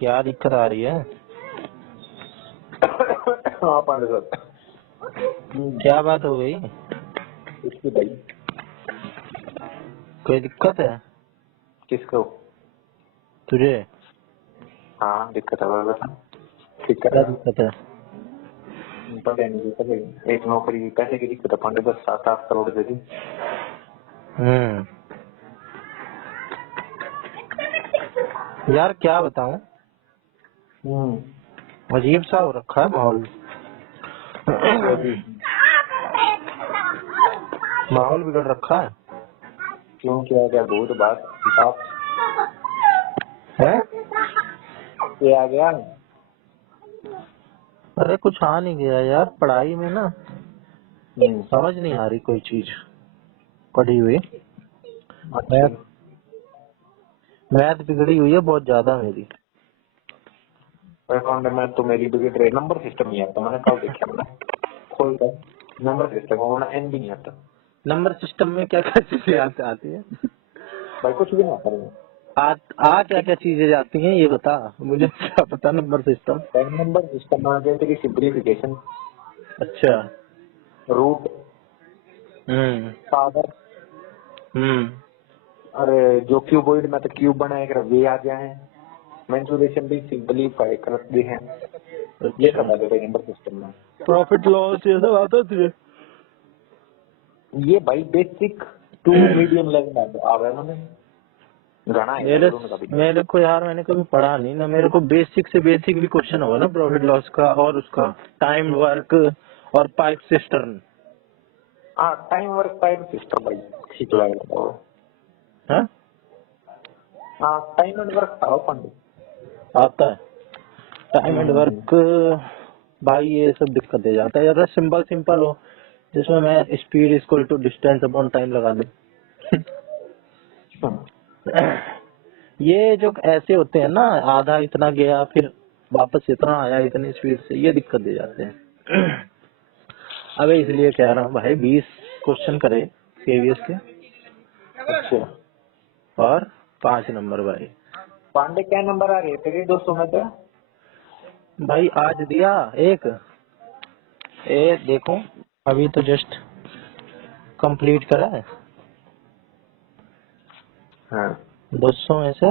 क्या दिक्कत आ रही है? हाँ पांडे सर। क्या बात हो गई? इसकी भाई कोई दिक्कत है किसको? तुझे? हाँ दिक्कत है, दिक्कत क्या है। दिक्कत है? पता नहीं दिक्कत है। एक नौकरी पैसे की दिक्कत है पांडे सर, 7-8 करोड़ दे दी। यार क्या बताऊं, अजीब सा हो रखा है माहौल। माहौल बिगड़ रखा है। क्यों, क्या क्या भूत बात हिसाब है? ये आ गया? अरे कुछ आ नहीं गया यार, पढ़ाई में ना समझ नहीं आ रही कोई चीज पढ़ी हुई। अच्छा मैथ बिगड़ी हुई है बहुत ज्यादा मेरी। अकाउंट में तो मेरी बिगड़ रही, नंबर सिस्टम नहीं आता। मैंने कल देखा, मैंने खोल कर नंबर सिस्टम होना एन भी नहीं आता नंबर सिस्टम में क्या क्या चीजें आती है? भाई, कुछ भी नहीं आता है। आ क्या क्या चीजें जाती हैं ये बता मुझे, क्या पता नंबर सिस्टम। नंबर सिस्टम आ गया तेरी सिंप्लीफिकेशन, अच्छा। रूट, पावर, अरे जो क्यूबॉइड में तो क्यूब बनाए कर वे आ गया है, मेंसुरेशन भी सिंपलीफाई कर दी है। ये सब आ गया नंबर सिस्टम में। प्रॉफिट लॉस ये सब आता तुझे? ये भाई बेसिक टू मीडियम लेवल आ गया ना। गाना है मेरे दोनों का भी। मेरे को यार मैंने कभी पढ़ा नहीं ना, मेरे को बेसिक से बेसिक भी क्वेश्चन होगा ना प्रॉफिट लॉस का, और उसका टाइम वर्क और पाइप सिस्टर्न। हाँ टाइम वर्क टाइम सिस्टम भाई ठीक लगेगा। हाँ टाइम एंड वर्क था पंडित। आता है टाइम एंड वर्क। भाई ये सब दिक्कत दे जाता है यार, सिंपल सिंपल हो जिसमें मैं speed equal to distance upon time लगा दूं। ये जो ऐसे होते हैं ना, आधा इतना गया फिर वापस इतना आया इतनी स्पीड से, ये दिक्कत दे जाते हैं। अबे इसलिए कह रहा हूँ भाई 20 क्वेश्चन करे केवीएस के अच्छा और 5 नंबर भाई। पांडे क्या नंबर आ रहे थे दोस्तों में तो? भाई आज दिया एक, देखो अभी तो जस्ट कंप्लीट करा है। हाँ 200 में से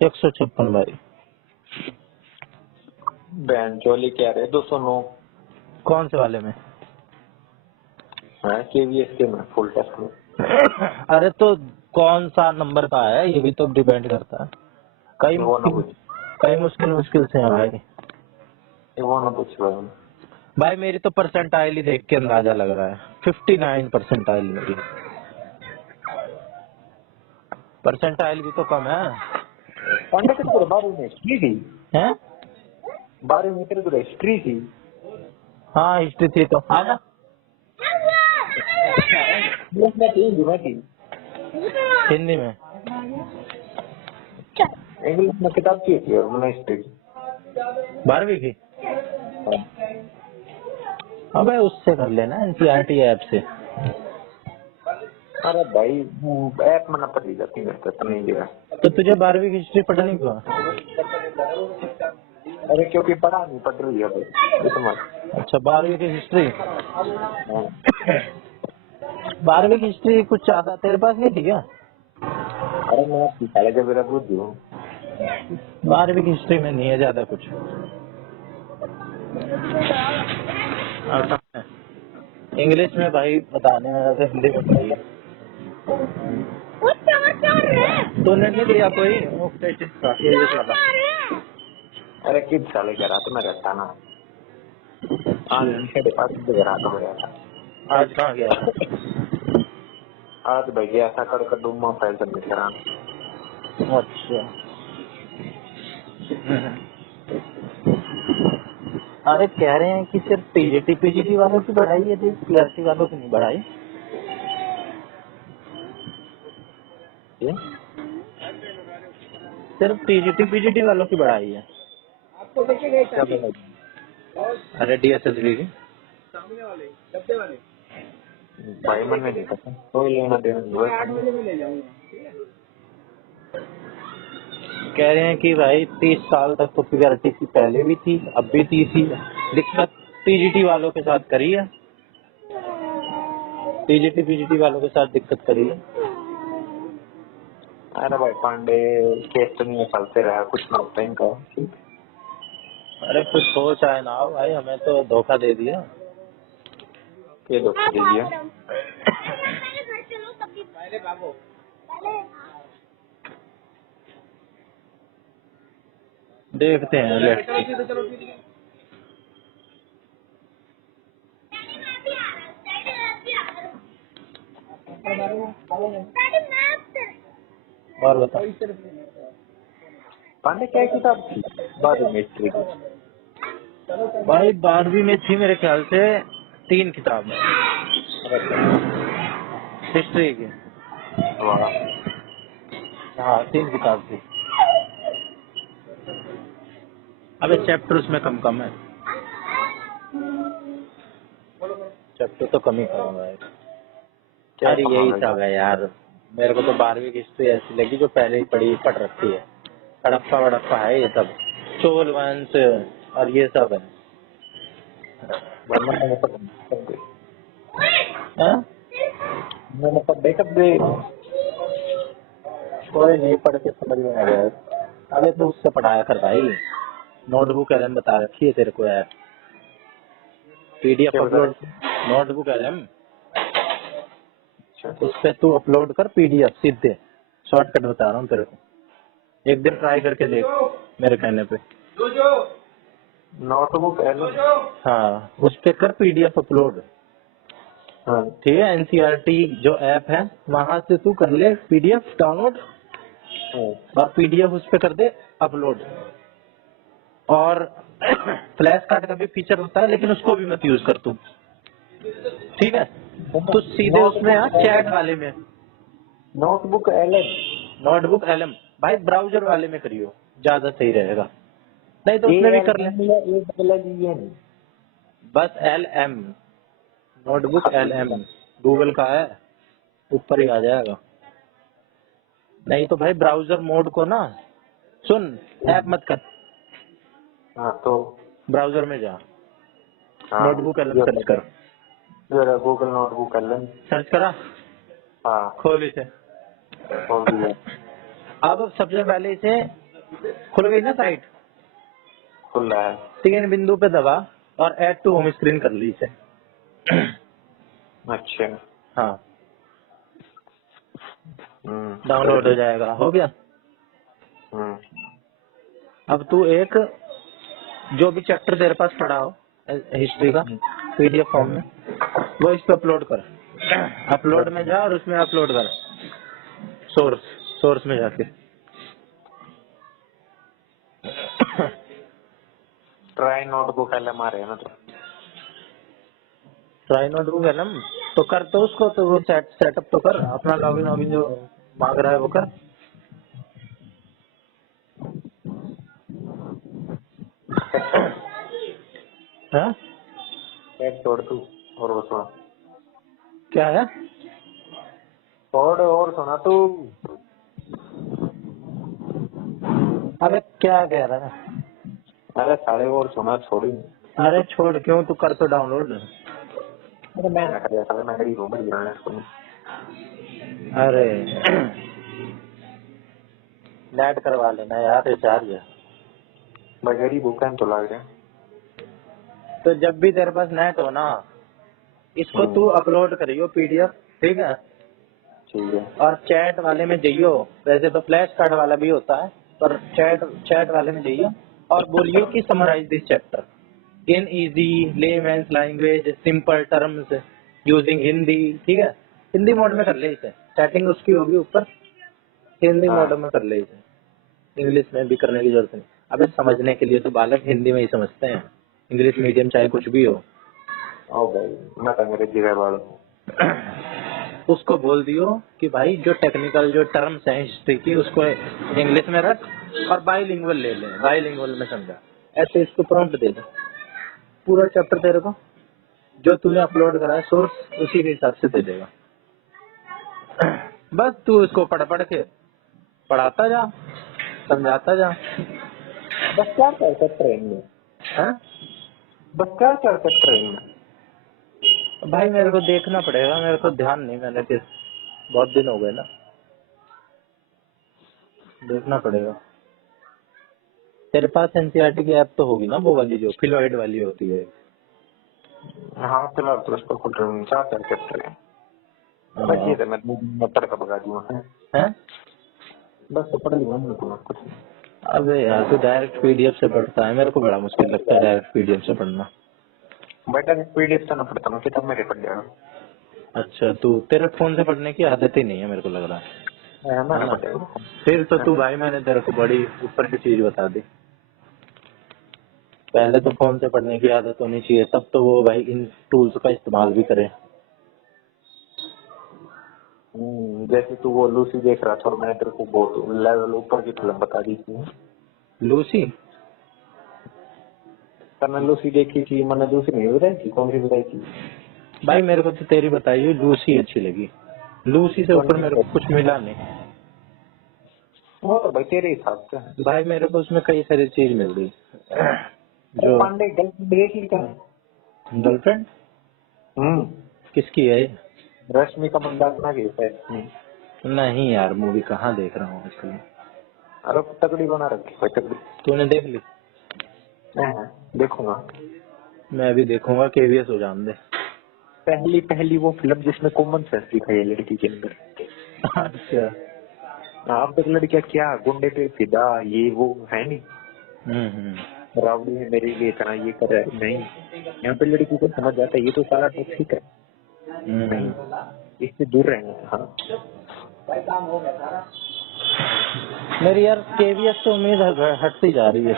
156 भाई। बैन चोली क्या रहे 209। कौन से वाले में? हाँ केवीएस के में फुल टेस्ट में। अरे तो कौन सा नंबर का है ये भी तो डिपेंड करता है। वो ना पूछ, कई मुश्किल मुश्किल से है भाई। वो ना पूछ भाई। भाई मेरी तो परसेंटाइल ही देख के अंदाजा लग रहा है, 59 परसेंटाइल मेरी। परसेंटाइल भी तो कम है। पांडे की तो 12वीं में हिस्ट्री थी। हैं? 12वीं में तेरे तो हिस्ट्री थी। हाँ हिस्ट्री थी तो आजा। इंग्लिश थी। हिंदी में इंग्लिश में किताब की थी और मैंने हिस्ट्री की। 12वीं की। अबे उससे कर लेना एनसीईआरटी ऐप से। अरे भाई ऐप में ना पढ़ी जाती मेरे तो नहीं दिया। तो तुझे 12वीं की हिस्ट्री पढ़नी क्यों? अरे क्योंकि पढ़ा नहीं पढ़ रही है भाई इसमें। अच्छा 12वीं की हिस्ट्री। हाँ। 12वीं की हिस्ट्री कुछ ज्यादा तेरे पास नहीं थी क्या? अरे मैं साले का मेरा बुद्धि हूँ। 12वीं की हिस्ट्री में नहीं है ज्यादा कुछ। इंग्लिश में भाई बताने में ज्यादा हिंदी में बताइए। तूने नहीं दिया कोई मुफ्त टेस्ट का केवीएस वाला? अरे किस साले का रात में रहता ना। आज मेरे पास रात में रहता। आज कहाँ गया था? आज भाई गया था कर डूमा फैशन में करान। अच्छा। अरे कह रहे हैं कि सिर्फ पीजीटी पीजीटी वालों की बढ़ाई है, क्लर्की वालों की नहीं बढ़ाई। ये सिर्फ पीजीटी पीजीटी वालों की बढ़ाई है। क्या बोला? अरे डीएसएसबी की। भाई मन नहीं पता कोई लेना देना कह रहे हैं कि भाई 30 साल तक तो पीआरटीसी पहले भी थी, अब भी थी दिक्कत टीजीटी वालों के साथ करी है, टीजीटी पीजीटी वालों के साथ दिक्कत करी है। अरे भाई पांडे केस तो नहीं चलते रहा, कुछ ना होता इनका। अरे कुछ हो चाहे ना हो भाई, हमें तो धोखा दे दिया। ये धोखा दे दिया। देखते हैं लेट्स सी। और बता पांडे क्या किताब थी बाद में हिस्ट्री की? भाई, 12वीं में थी मेरे ख्याल से 3 किताब हिस्ट्री की। वाह। हाँ 3 किताब थी। अबे चैप्टर उसमें कम कम है, चैप्टर तो कम ही कम है। क्या अरे यही कमाल सब है। है यार, मेरे को तो 12वीं की हिस्ट्री ऐसी लगी जो पहले ही पढ़ रखी है। हड़प्पा वड़प्पा है ये सब, चोल वंश और ये सब है। वरना मैंने सब दे, हाँ? मैंने सब बैकअप दे। कोई नहीं, पढ़ के समझ में आ गया। अबे तू उससे पढ़ाया कर भाई, नोटबुक एलएम बता रखी है तेरे को यार, पीडीएफ क्या बता अपलोड, रहे? नोटबुक एलएम अच्छा। उस पे तू अपलोड कर पीडीएफ सीधे, शॉर्टकट बता रहा हूँ तेरे को, एक दिन ट्राई करके देख मेरे कहने पे। नोटबुक एलो। हाँ उस पे कर पीडीएफ अपलोड, हाँ। ठीक है। एनसीईआरटी जो ऐप है वहां से तू कर ले पीडीएफ डाउनलोड, और पीडीएफ उस पे कर दे अपलोड। और फ्लैश कार्ड का भी फीचर होता है, लेकिन उसको भी मत यूज कर तू, ठीक है। तो सीधे उसमें आ चैट वाले में, नोटबुक एलो। नोटबुक एलएम भाई ब्राउजर वाले में करियो, ज्यादा सही रहेगा, नहीं तो उसमें भी कर ले। बस एलएम, नोटबुक एलएम गूगल का है, ऊपर ही आ जाएगा। नहीं तो भाई ब्राउजर मोड को ना, सुन, ऐप मत कर, हाँ तो ब्राउजर में जा, हाँ नोटबुक एलएम सर्च कर, गूगल नोटबुक एलो। सर्च करा, हाँ खोल इसे। खोल दिया। अब सबसे पहले इसे, खुल गई ना साइट, खुला है। 3 बिंदु पे दबा और ऐड टू होम स्क्रीन कर ली इसे। अच्छा। हाँ डाउनलोड हो जाएगा, हो गया। अब तू एक जो भी चैप्टर तेरे पास पढ़ा हो हिस्ट्री का पीडीएफ फॉर्म में, वो इस पे अपलोड कर, अपलोड में जा और उसमें अपलोड कर, सोर्स में जाके। ट्राई नोटबुक एलो मारे ना तो। ट्राई नोटबुक एलएम तो कर, तो उसको तो वो सेटअप तो कर, अपना लॉगिन वॉगिन जो मांग रहा है वो कर। हाँ एक छोड़ तू और वो सुना। क्या है? छोड़ और सुना तू। अरे क्या कह रहा है? अरे सारे और सुना छोड़ी। अरे छोड़ क्यों, तू कर तो डाउनलोड। अरे मैं ना कर साले, मैं गरीब हूँ, मैं गिराना सुन। अरे नेट करवा लेना यार, रिचार्ज है। मैं गरीब हूँ, तो लग रहा है। तो जब भी तेरे पास नेट हो ना, इसको तू अपलोड करियो पीडीएफ, ठीक है। ठीक है। और चैट वाले में जाइयो, वैसे तो फ्लैश कार्ड वाला भी होता है, पर चैट वाले में जाइयो और बोलियो कि summarise this chapter in easy layman's language simple terms using Hindi, ठीक है। हिंदी मोड में कर ले इसे, सेटिंग उसकी होगी ऊपर, हिंदी मोड में कर ले इसे, इंग्लिश में भी करने की जरूरत नहीं। अबे समझने के लिए तो बालक हिंदी में ही समझते हैं, इंग्लिश मीडियम चाहे कुछ भी हो। ओ भाई मैं तो अंग्रेजी का बाल हूँ। उसको बोल दियो कि भाई जो टेक्निकल जो टर्म्स हैं हिस्ट्री की उसको इंग्लिश में रख और बाइलिंगुअल ले ले, बाइलिंगुअल में समझा, ऐसे इसको प्रॉम्प्ट दे दे। पूरा चैप्टर तेरे को जो तूने अपलोड करा है सोर्स उसी के हिसाब से दे देगा। बस तू इसको पढ़ के पढ़ाता जा, समझाता जा। बस क्या करता ट्रेन में, हाँ? बस क्या करता ट्रेन में। भाई मेरे को देखना पड़ेगा, मेरे को ध्यान नहीं, मैंने किस बहुत दिन हो गए ना, देखना पड़ेगा। तेरे पास एनसीईआरटी की ऐप तो होगी ना, वो वाली जो फिलोइड वाली होती है। हाँ फिलहाल तो उसको खुल रही हूँ, क्या करते ट्रेन। बस ये था, मैं मटर का भगा दूँ है, हैं? बस तो पढ़ लूँगा मैं तो कुछ। अबे यार तू डायरेक्ट पीडीएफ से पढ़ता है, मेरे को बड़ा मुश्किल लगता है डायरेक्ट पीडीएफ से पढ़ना। बेटा पीडीएफ से ना पढ़ता हूँ, किताब मेरे पढ़ जाएगा। अच्छा, तू तेरे फोन से पढ़ने की आदत ही नहीं है मेरे को लग रहा है मैंने ना? पढ़ जाएगा। फिर तो तू भाई, मैंने तेरे को बड़ी ऊपर की चीज बता दी। पहले तो फोन से पढ़ने की आदत होनी चाहिए, तब तो वो भाई इन टूल्स का इस्तेमाल भी करे। जैसे तू वो लूसी देख रहा था और मैंने तेरे को बहुत लेवल ऊपर की फिल्म बता दी थी। लूसी? मैंने लूसी देखी थी, मैंने दूसरी नहीं बताई थी, कौन सी बताई थी? भाई मेरे को तो तेरी बताई हुई लूसी अच्छी लगी, लूसी से ऊपर मेरे को कुछ मिला नहीं। वो तो भाई तेरे हिसाब से है। भाई मेरे को उसमें कई सारी चीज मिल गई। अरे जो पांडे गर्लफ्रेंड देख ली क्या? गर्लफ्रेंड हम्म, किसकी है? रश्मि का मंदाना की है। नहीं यार, मूवी कहाँ देख रहा हूँ आजकल। अरे तगड़ी बना रखी है, तगड़ी। तूने देख ली? हाँ, देखूंगा। मैं भी देखूंगा, केवीएस हो जान दे। पहली पहली वो फिल्म जिसमें कॉमन सेंस दिखाई है लड़की के अंदर। अच्छा। अब तक लड़कियां क्या गुंडे पे फिदा ये वो है नहीं, हम्म। रावड़ी है मेरे लिए इतना ये कर रहा है, नहीं। यहाँ पे लड़की को समझ जाता है ये तो सारा टॉक्सिक है, नहीं इससे दूर रहना। हाँ मेरी यार केवीएस से उम्मीद हटती जा रही है,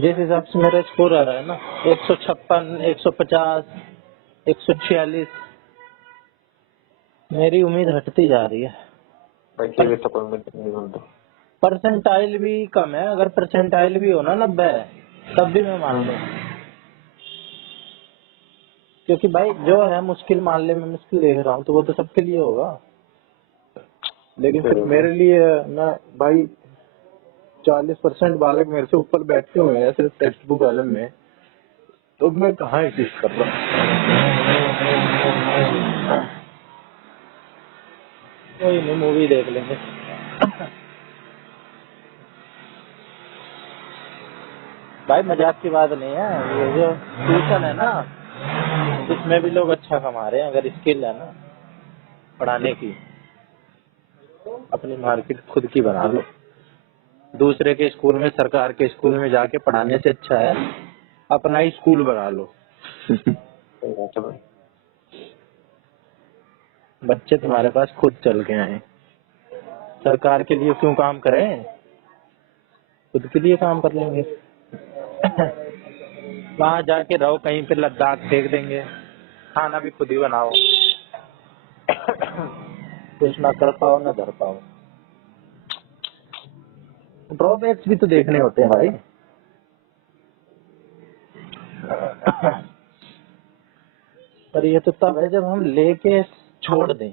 जिस हिसाब से मेरा स्कोर आ रहा है ना, 156, 150, 146, मेरी उम्मीद हटती जा रही है। भाई केवल तो कोई मतलब नहीं बनता। परसेंटाइल भी कम है, अगर परसेंटाइल भी हो ना 90, तब भी मैं मान लूँ, क्योंकि भाई जो है मुश्किल मान ले, मैं मुश्किल देख रहा हूँ तो वो तो सबके लिए होगा, लेकिन फिर मेरे लिए ना भाई 40% बालक मेरे से ऊपर बैठते हुए हैं सिर्फ टेक्स्ट बुक वाले में, तो मैं कहाँ एग्जिस्ट कर रहा हूँ। कोई नहीं, मूवी देख लेंगे। भाई मजाक की बात नहीं है, ये जो ट्यूशन है ना, इसमें भी लोग अच्छा कमा रहे हैं, अगर स्किल है ना पढ़ाने की, अपनी मार्केट खुद की बना लो। दूसरे के स्कूल में, सरकार के स्कूल में जाके पढ़ाने से अच्छा है अपना ही स्कूल बना लो। सही बात है भाई। बच्चे तुम्हारे पास खुद चल के आए, सरकार के लिए क्यों काम करें, खुद के लिए काम कर लेंगे। वहाँ जाके रहो, कहीं पे लद्दाख फेंक देंगे, खाना भी खुद ही बनाओ, कुछ ना कर पाओ ना धर पाओ। ड्रॉबैक्स भी तो देखने होते हैं भाई। पर ये तो तब है जब हम लेके छोड़ दें,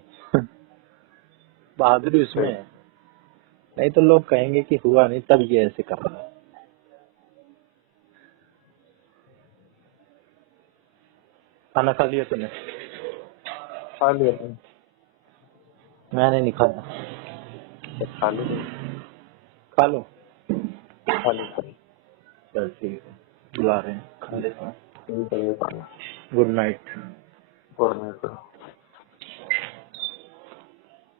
बहादुरी उसमें है, नहीं तो लोग कहेंगे कि हुआ नहीं तब ये ऐसे कर रहा है। खाना खा लिया तूने? खा लिया तुम? मैंने नहीं खाया। खा लो, खा लो। खा लो, खा लो। चल ठीक है, बुला रहे हैं, खा लेता हूँ। ठीक है, ये खाना। Good night. और मैं